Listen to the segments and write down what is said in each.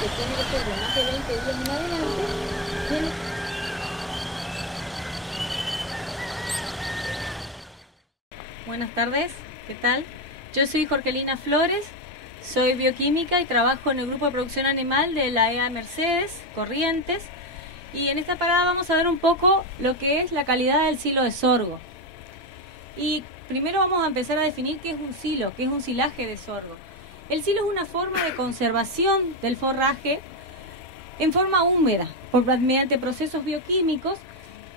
que tiene que ser de más de 20 días en adelante, tiene... Buenas tardes, ¿qué tal? Yo soy Jorgelina Flores, soy bioquímica y trabajo en el grupo de producción animal de la EA Mercedes, Corrientes, y en esta parada vamos a ver un poco lo que es la calidad del silo de sorgo. Y primero vamos a empezar a definir qué es un silo, qué es un silaje de sorgo. El silo es una forma de conservación del forraje en forma húmeda, mediante procesos bioquímicos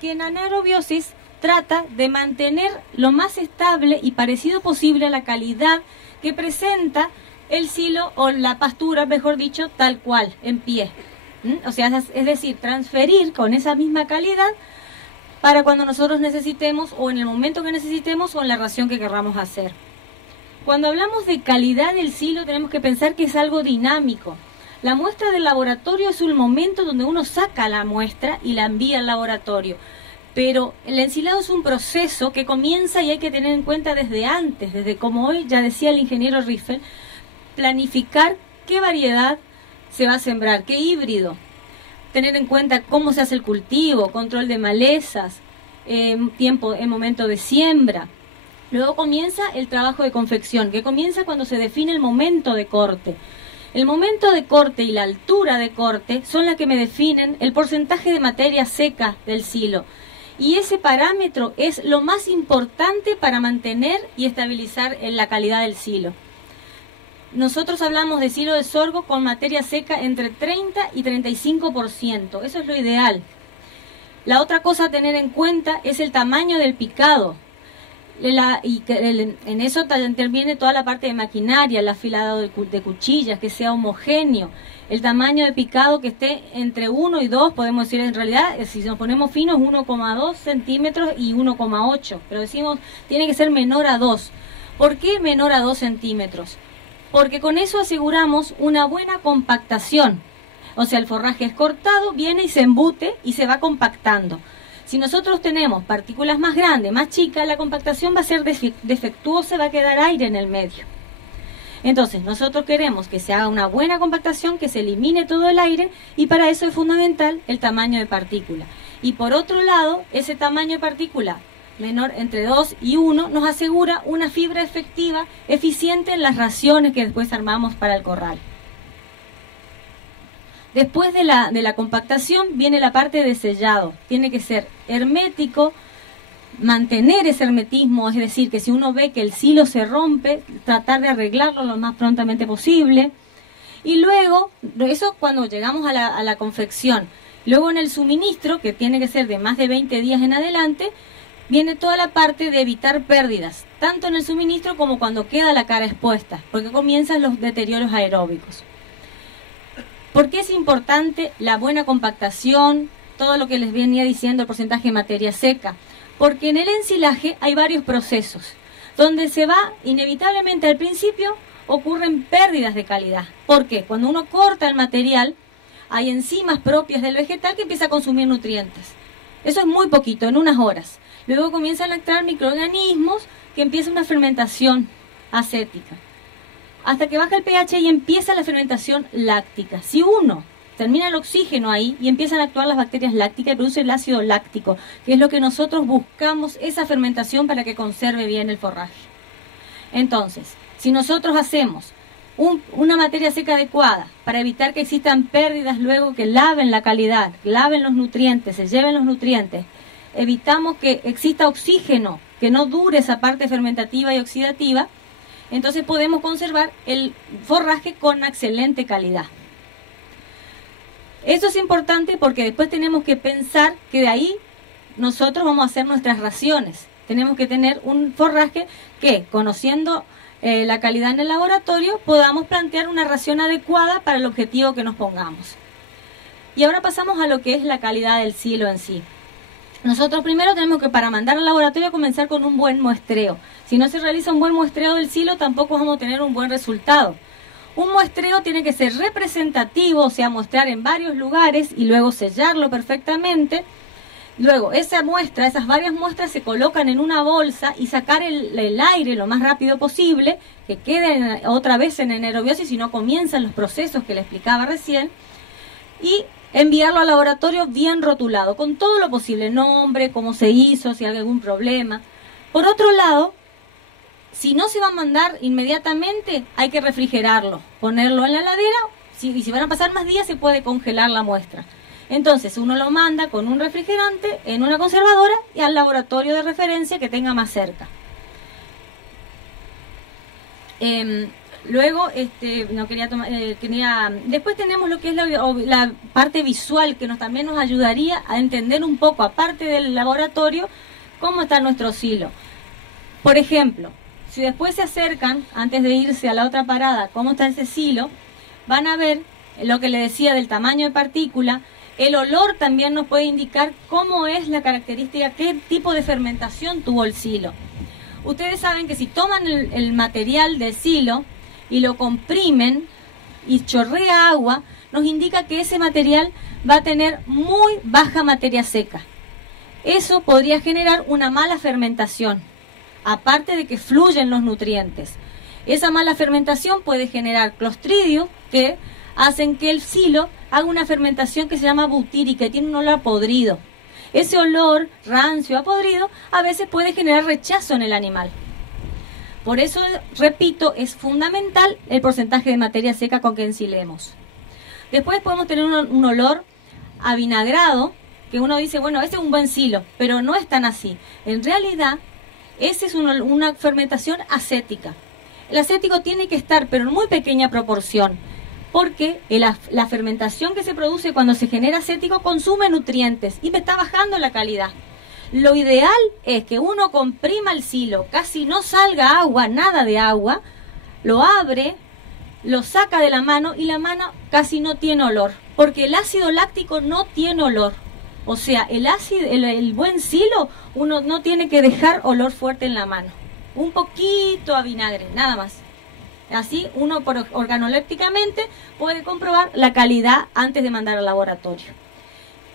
que en anaerobiosis trata de mantener lo más estable y parecido posible a la calidad que presenta el silo o la pastura, mejor dicho, tal cual, en pie. O sea, es decir, transferir con esa misma calidad para cuando nosotros necesitemos o en el momento que necesitemos o en la ración que querramos hacer. Cuando hablamos de calidad del silo tenemos que pensar que es algo dinámico. La muestra del laboratorio es un momento donde uno saca la muestra y la envía al laboratorio. Pero el ensilado es un proceso que comienza y hay que tener en cuenta desde antes, desde como hoy ya decía el ingeniero Riffel, planificar qué variedad se va a sembrar, qué híbrido, tener en cuenta cómo se hace el cultivo, control de malezas, tiempo en momento de siembra. Luego comienza el trabajo de confección, que comienza cuando se define el momento de corte. El momento de corte y la altura de corte son las que me definen el porcentaje de materia seca del silo. Y ese parámetro es lo más importante para mantener y estabilizar la calidad del silo. Nosotros hablamos de silo de sorgo con materia seca entre 30 y 35%. Eso es lo ideal. La otra cosa a tener en cuenta es el tamaño del picado. En eso interviene toda la parte de maquinaria, el afilado de cuchillas, que sea homogéneo. El tamaño de picado que esté entre 1 y 2, podemos decir en realidad, si nos ponemos finos, 1,2 centímetros y 1,8. Pero decimos, tiene que ser menor a 2. ¿Por qué menor a 2 centímetros? Porque con eso aseguramos una buena compactación. O sea, el forraje es cortado, viene y se embute y se va compactando. Si nosotros tenemos partículas más grandes, más chicas, la compactación va a ser defectuosa, va a quedar aire en el medio. Entonces, nosotros queremos que se haga una buena compactación, que se elimine todo el aire, y para eso es fundamental el tamaño de partícula. Y por otro lado, ese tamaño de partícula menor entre 2 y 1 nos asegura una fibra efectiva, eficiente en las raciones que después armamos para el corral. Después de la compactación viene la parte de sellado. Tiene que ser hermético, mantener ese hermetismo, es decir, que si uno ve que el silo se rompe, tratar de arreglarlo lo más prontamente posible. Y luego, eso cuando llegamos a la confección. Luego en el suministro, que tiene que ser de más de 20 días en adelante, viene toda la parte de evitar pérdidas, tanto en el suministro como cuando queda la cara expuesta, porque comienzan los deterioros aeróbicos. ¿Por qué es importante la buena compactación? Todo lo que les venía diciendo, el porcentaje de materia seca. Porque en el ensilaje hay varios procesos, donde se va, inevitablemente al principio, ocurren pérdidas de calidad. ¿Por qué? Cuando uno corta el material, hay enzimas propias del vegetal que empieza a consumir nutrientes. Eso es muy poquito, en unas horas. Luego comienzan a entrar microorganismos que empieza una fermentación acética. Hasta que baja el pH y empieza la fermentación láctica. Si uno termina el oxígeno ahí y empiezan a actuar las bacterias lácticas y produce el ácido láctico, que es lo que nosotros buscamos, esa fermentación para que conserve bien el forraje. Entonces, si nosotros hacemos una materia seca adecuada para evitar que existan pérdidas luego que laven la calidad, laven los nutrientes, se lleven los nutrientes, evitamos que exista oxígeno, que no dure esa parte fermentativa y oxidativa, entonces podemos conservar el forraje con excelente calidad. Eso es importante porque después tenemos que pensar que de ahí nosotros vamos a hacer nuestras raciones. Tenemos que tener un forraje que, conociendo la calidad en el laboratorio, podamos plantear una ración adecuada para el objetivo que nos pongamos. Y ahora pasamos a lo que es la calidad del silo en sí. Nosotros primero tenemos que, para mandar al laboratorio, comenzar con un buen muestreo. Si no se realiza un buen muestreo del silo, tampoco vamos a tener un buen resultado. Un muestreo tiene que ser representativo, o sea, mostrar en varios lugares y luego sellarlo perfectamente. Luego, esa muestra, esas varias muestras se colocan en una bolsa y sacar el aire lo más rápido posible, que queden otra vez en anaerobiosis y no comienzan los procesos que le explicaba recién, y enviarlo al laboratorio bien rotulado, con todo lo posible, nombre, cómo se hizo, si hay algún problema. Por otro lado, si no se va a mandar inmediatamente, hay que refrigerarlo, ponerlo en la heladera, y si van a pasar más días se puede congelar la muestra. Entonces uno lo manda con un refrigerante en una conservadora y al laboratorio de referencia que tenga más cerca. Luego, no quería tomar, después tenemos lo que es la parte visual, que también nos ayudaría a entender un poco, aparte del laboratorio, cómo está nuestro silo. Por ejemplo, si después se acercan, antes de irse a la otra parada, cómo está ese silo, van a ver lo que le decía del tamaño de partícula. El olor también nos puede indicar cómo es la característica, qué tipo de fermentación tuvo el silo. Ustedes saben que si toman el material del silo y lo comprimen y chorrea agua, nos indica que ese material va a tener muy baja materia seca. Eso podría generar una mala fermentación, aparte de que fluyen los nutrientes. Esa mala fermentación puede generar clostridios que hacen que el silo haga una fermentación que se llama butírica y tiene un olor podrido. Ese olor rancio a podrido a veces puede generar rechazo en el animal. Por eso, repito, es fundamental el porcentaje de materia seca con que ensilemos. Después podemos tener un olor avinagrado, que uno dice, bueno, ese es un buen silo, pero no es tan así. En realidad, esa es una fermentación acética. El acético tiene que estar, pero en muy pequeña proporción, porque la fermentación que se produce cuando se genera acético consume nutrientes y me está bajando la calidad. Lo ideal es que uno comprima el silo, casi no salga agua, nada de agua, lo abre, lo saca de la mano y la mano casi no tiene olor, porque el ácido láctico no tiene olor. O sea, el buen silo, uno no tiene que dejar olor fuerte en la mano. Un poquito a vinagre, nada más. Así uno organolépticamente puede comprobar la calidad antes de mandar al laboratorio.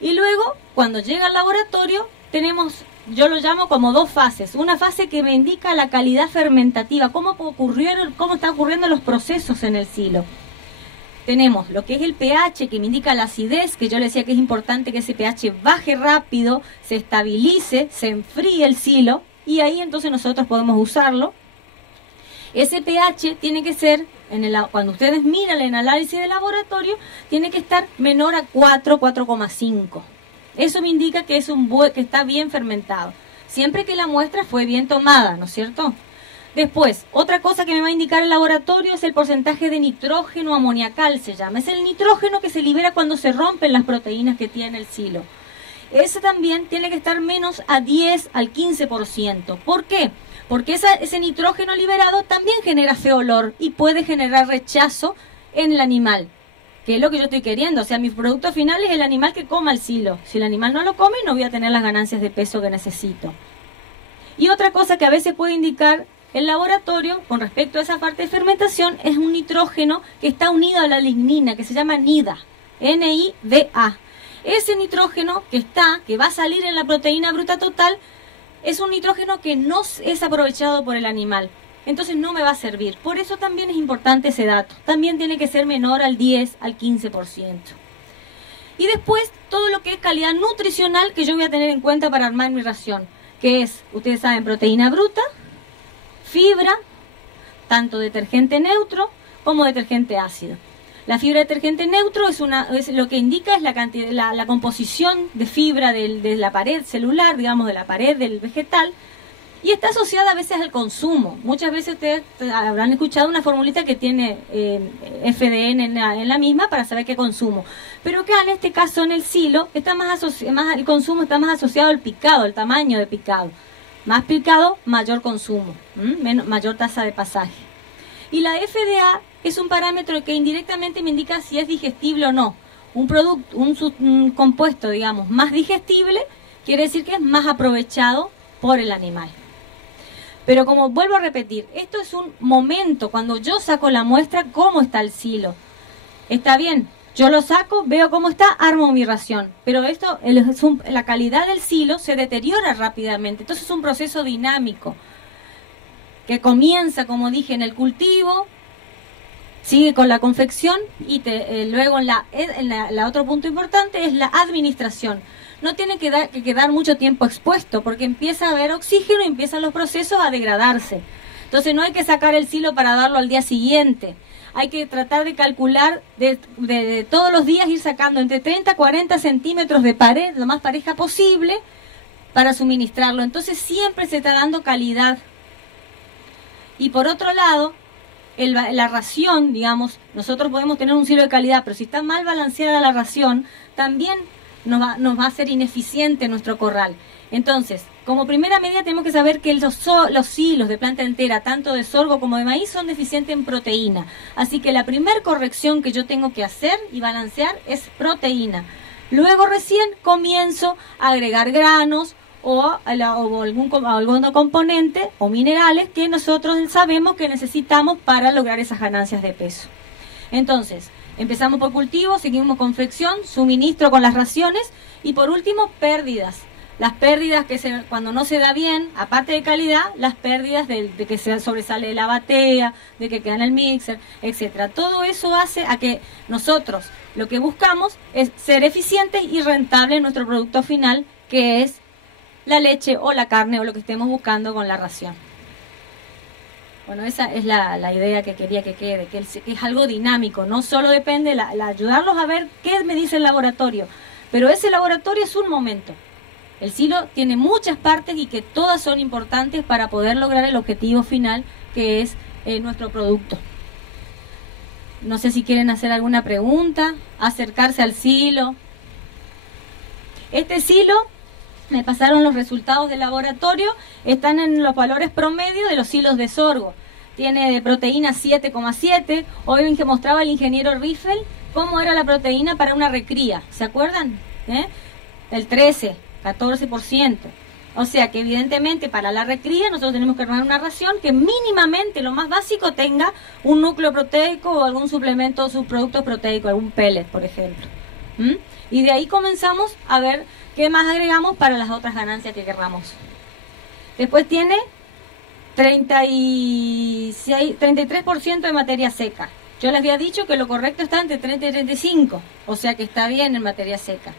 Y luego, cuando llega al laboratorio, tenemos, yo lo llamo como dos fases. Una fase que me indica la calidad fermentativa, cómo están ocurriendo los procesos en el silo. Tenemos lo que es el pH, que me indica la acidez, que yo le decía que es importante que ese pH baje rápido, se estabilice, se enfríe el silo, y ahí entonces nosotros podemos usarlo. Ese pH tiene que ser, cuando ustedes miran el análisis de laboratorio, tiene que estar menor a 4, 4,5. Eso me indica que que está bien fermentado, siempre que la muestra fue bien tomada, ¿no es cierto? Después, otra cosa que me va a indicar el laboratorio es el porcentaje de nitrógeno amoniacal, se llama. Es el nitrógeno que se libera cuando se rompen las proteínas que tiene el silo. Ese también tiene que estar menos a 10 al 15%. ¿Por qué? Porque ese nitrógeno liberado también genera feo olor y puede generar rechazo en el animal, que es lo que yo estoy queriendo. O sea, mi producto final es el animal que coma el silo. Si el animal no lo come, no voy a tener las ganancias de peso que necesito. Y otra cosa que a veces puede indicar el laboratorio con respecto a esa parte de fermentación es un nitrógeno que está unido a la lignina, que se llama NIDA, N-I-D-A. Ese nitrógeno que va a salir en la proteína bruta total, es un nitrógeno que no es aprovechado por el animal. Entonces no me va a servir. Por eso también es importante ese dato. También tiene que ser menor al 10, al 15%. Y después todo lo que es calidad nutricional que yo voy a tener en cuenta para armar mi ración, que es, ustedes saben, proteína bruta, fibra, tanto detergente neutro como detergente ácido. La fibra detergente neutro es lo que indica es la composición de fibra de la pared celular, digamos, de la pared del vegetal, y está asociada a veces al consumo. Muchas veces ustedes habrán escuchado una formulita que tiene FDN en la misma para saber qué consumo. Pero acá en este caso en el silo el consumo está más asociado al picado, al tamaño de picado. Más picado, mayor consumo, mayor tasa de pasaje. Y la FDA es un parámetro que indirectamente me indica si es digestible o no. Un compuesto, digamos, más digestible, quiere decir que es más aprovechado por el animal. Pero como vuelvo a repetir, esto es un momento, cuando yo saco la muestra, cómo está el silo. Está bien, Yo lo saco, veo cómo está, armo mi ración. Pero esto, la calidad del silo se deteriora rápidamente. Entonces es un proceso dinámico que comienza, como dije, en el cultivo, sigue con la confección y luego la otro punto importante es la administración. No tiene que quedar mucho tiempo expuesto porque empieza a haber oxígeno y empiezan los procesos a degradarse. Entonces no hay que sacar el silo para darlo al día siguiente. Hay que tratar de calcular de todos los días ir sacando entre 30 a 40 centímetros de pared, lo más pareja posible, para suministrarlo. Entonces siempre se está dando calidad. Y por otro lado, la ración, digamos, nosotros podemos tener un silo de calidad, pero si está mal balanceada la ración, también nos va a ser ineficiente nuestro corral. Entonces, como primera medida tenemos que saber que los silos de planta entera, tanto de sorgo como de maíz, son deficientes en proteína. Así que la primera corrección que yo tengo que hacer y balancear es proteína. Luego recién comienzo a agregar granos o algún componente o minerales que nosotros sabemos que necesitamos para lograr esas ganancias de peso. Entonces, empezamos por cultivo, seguimos con confección, suministro con las raciones y por último pérdidas. Las pérdidas cuando no se da bien, aparte de calidad, las pérdidas de que se sobresale la batea, de que queda en el mixer, etcétera. Todo eso hace a que nosotros lo que buscamos es ser eficientes y rentables en nuestro producto final, que es la leche o la carne o lo que estemos buscando con la ración. Bueno, esa es la idea que quería que quede, que es algo dinámico, no solo depende ayudarlos a ver qué me dice el laboratorio, pero ese laboratorio es un momento. El silo tiene muchas partes y que todas son importantes para poder lograr el objetivo final, que es nuestro producto. No sé si quieren hacer alguna pregunta, acercarse al silo. Este silo, me pasaron los resultados del laboratorio, están en los valores promedio de los silos de sorgo. Tiene de proteína 7,7. Hoy que mostraba el ingeniero Riffel cómo era la proteína para una recría. ¿Se acuerdan? El 13, 14%. O sea que evidentemente para la recría nosotros tenemos que armar una ración que mínimamente, lo más básico, tenga un núcleo proteico o algún suplemento o subproducto proteico, algún pellet, por ejemplo. Y de ahí comenzamos a ver qué más agregamos para las otras ganancias que querramos. Después tiene 33% de materia seca. Yo les había dicho que lo correcto está entre 30 y 35, o sea que está bien en materia seca.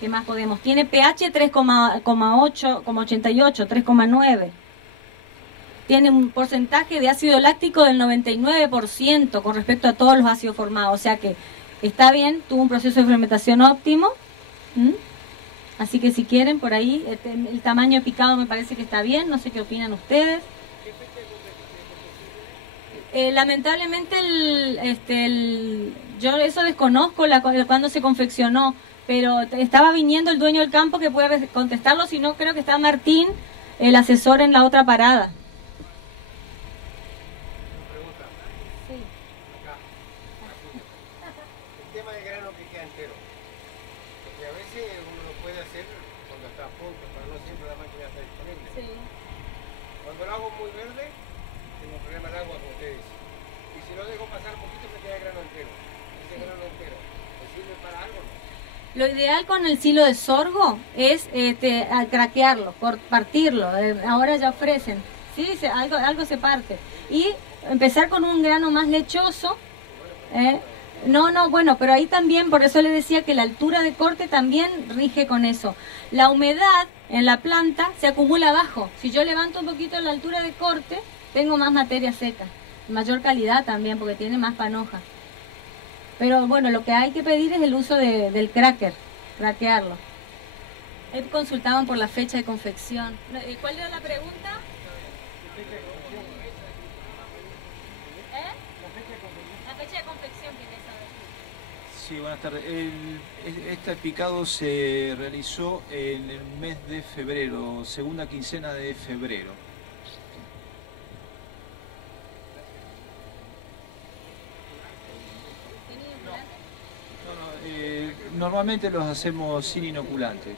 ¿Qué más podemos? Tiene pH 3,88, 3,9. Tiene un porcentaje de ácido láctico del 99% con respecto a todos los ácidos formados. O sea que está bien, tuvo un proceso de fermentación óptimo. Así que si quieren, por ahí, el tamaño picado me parece que está bien. No sé qué opinan ustedes. Lamentablemente, yo eso desconozco cuándo se confeccionó. Pero estaba viniendo el dueño del campo que puede contestarlo, si no creo que está Martín, el asesor, en la otra parada. Pregunta. Sí. Acá. El tema del grano que queda entero. Porque a veces uno lo puede hacer cuando está a punto, pero no siempre la máquina está disponible. Sí. Cuando lo hago muy verde, tengo un problema de agua, como ustedes dicen. Y si lo dejo pasar un poquito, me queda el grano entero. Ese grano entero, ¿me sirve para algo? Lo ideal con el silo de sorgo es craquearlo, partirlo. Ahora ya ofrecen, ¿sí? Algo se parte. Y empezar con un grano más lechoso. Bueno, pero ahí también, por eso le decía que la altura de corte también rige con eso. La humedad en la planta se acumula abajo. Si yo levanto un poquito la altura de corte, tengo más materia seca. Mayor calidad también, porque tiene más panoja. Pero bueno, lo que hay que pedir es el uso del craquearlo. Consultaban por la fecha de confección. ¿Cuál era la pregunta? La fecha de confección, ¿quieres saber? Sí, buenas tardes. Este picado se realizó en el mes de febrero, segunda quincena de febrero. Normalmente los hacemos sin inoculante,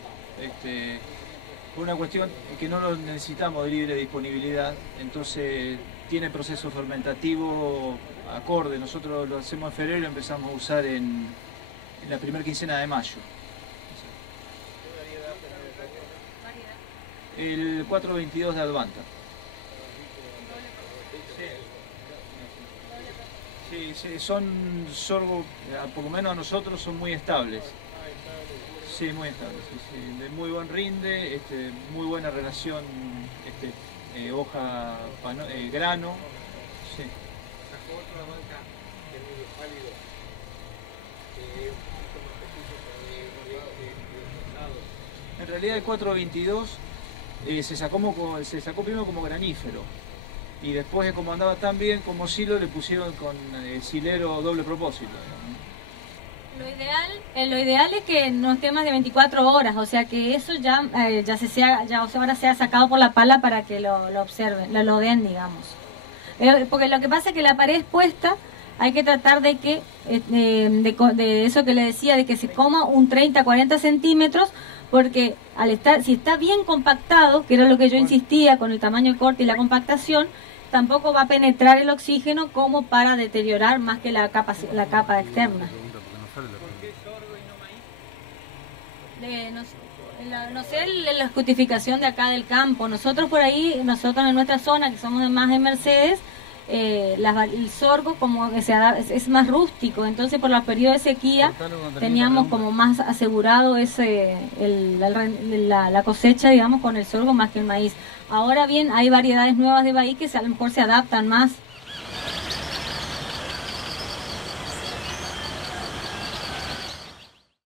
por una cuestión que no los necesitamos de libre disponibilidad, entonces tiene proceso fermentativo acorde. Nosotros lo hacemos en febrero y lo empezamos a usar en la primera quincena de mayo. El 422 de Advanta. Sí, sí, son sorgo, por lo menos a nosotros son muy estables. Sí, muy estables, sí, sí. De muy buen rinde, muy buena relación hoja, grano. Sí. Sacó otra banca de medio pálido, un poquito más pequeño, En realidad el 422 se sacó primero como granífero. Y después, como andaba tan bien como silo, le pusieron con silero doble propósito. Lo ideal es que no esté más de 24 horas, o sea que eso ya ahora sea sacado por la pala para que lo observen, lo den, digamos. Porque lo que pasa es que la pared expuesta hay que tratar de que, de eso que le decía, de que se coma un 30-40 centímetros, porque si está bien compactado, que era lo que yo insistía con el tamaño corte y la compactación, tampoco va a penetrar el oxígeno como para deteriorar más que la capa externa. No sé la justificación de acá del campo. Nosotros por ahí, nosotros en nuestra zona, que somos más de Mercedes, el sorgo como que es más rústico, entonces por los periodos de sequía teníamos como más asegurado la cosecha, digamos, con el sorgo más que el maíz. Ahora bien, hay variedades nuevas de maíz que a lo mejor se adaptan más